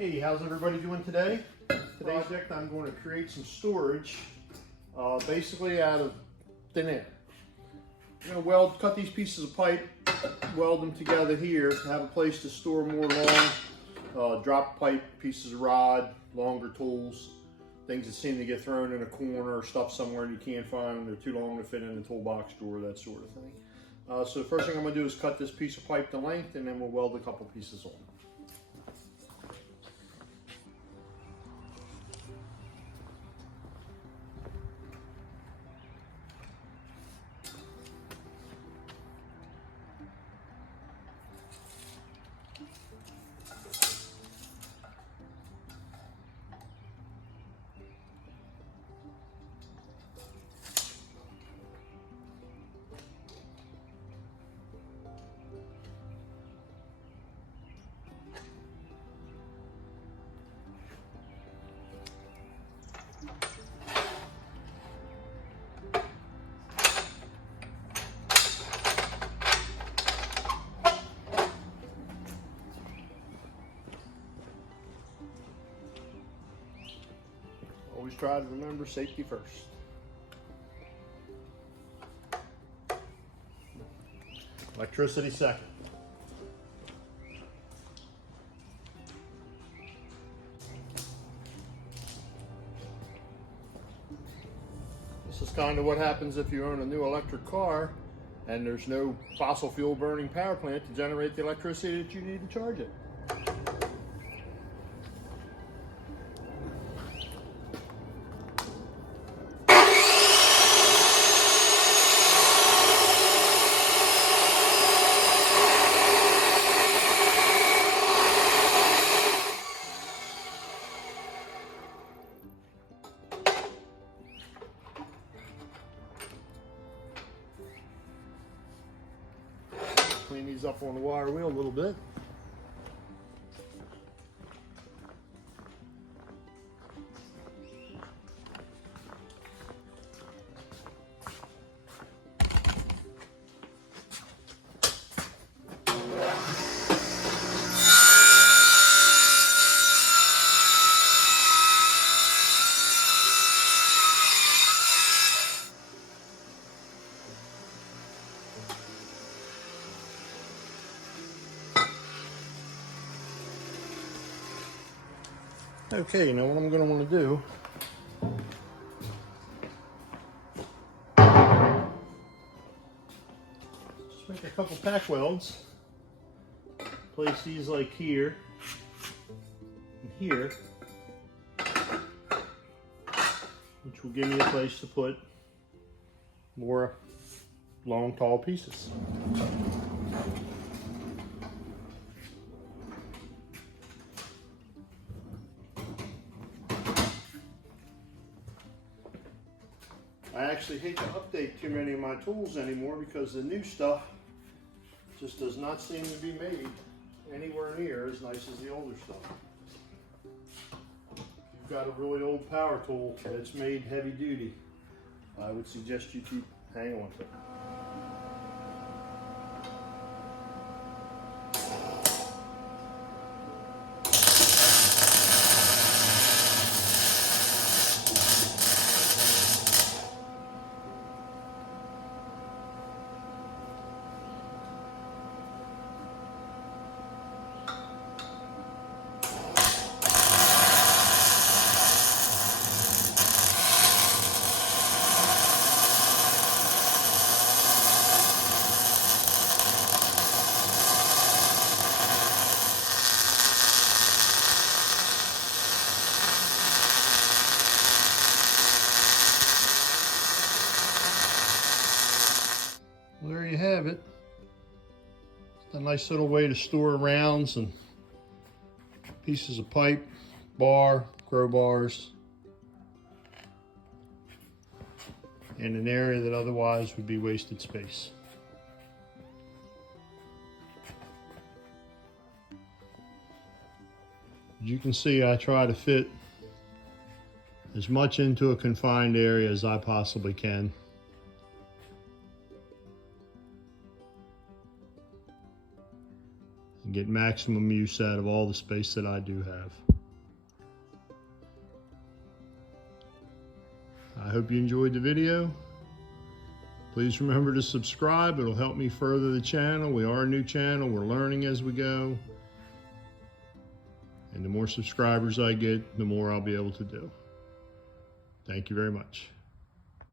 Hey, how's everybody doing today? Today's project, I'm going to create some storage, basically out of thin air. I'm going to cut these pieces of pipe, weld them together here, have a place to store more long drop pipe, pieces of rod, longer tools, things that seem to get thrown in a corner or stuff somewhere and you can't find them, they're too long to fit in the toolbox drawer, that sort of thing. So the first thing I'm going to do is cut this piece of pipe to length, and then we'll weld a couple pieces on. Always try to remember safety first. Electricity second. This is kind of what happens if you own a new electric car and there's no fossil fuel burning power plant to generate the electricity that you need to charge it. Clean these up on the wire wheel a little bit. Okay, now what I'm going to want to do just make a couple tack welds, place these like here and here, which will give me a place to put more long, tall pieces. I actually hate to update too many of my tools anymore because the new stuff just does not seem to be made anywhere near as nice as the older stuff. If you've got a really old power tool that's made heavy duty, I would suggest you keep hanging on to it. Well, there you have it. It's a nice little way to store rounds and pieces of pipe, bar, crowbars, in an area that otherwise would be wasted space. As you can see, I try to fit as much into a confined area as I possibly can. And get maximum use out of all the space that I do have. hope you enjoyed the video. Please remember to subscribe. It'll help me further the channel. We are a new channel. We're learning as we go. And the more subscribers I get, the more I'll be able to do. Thank you very much.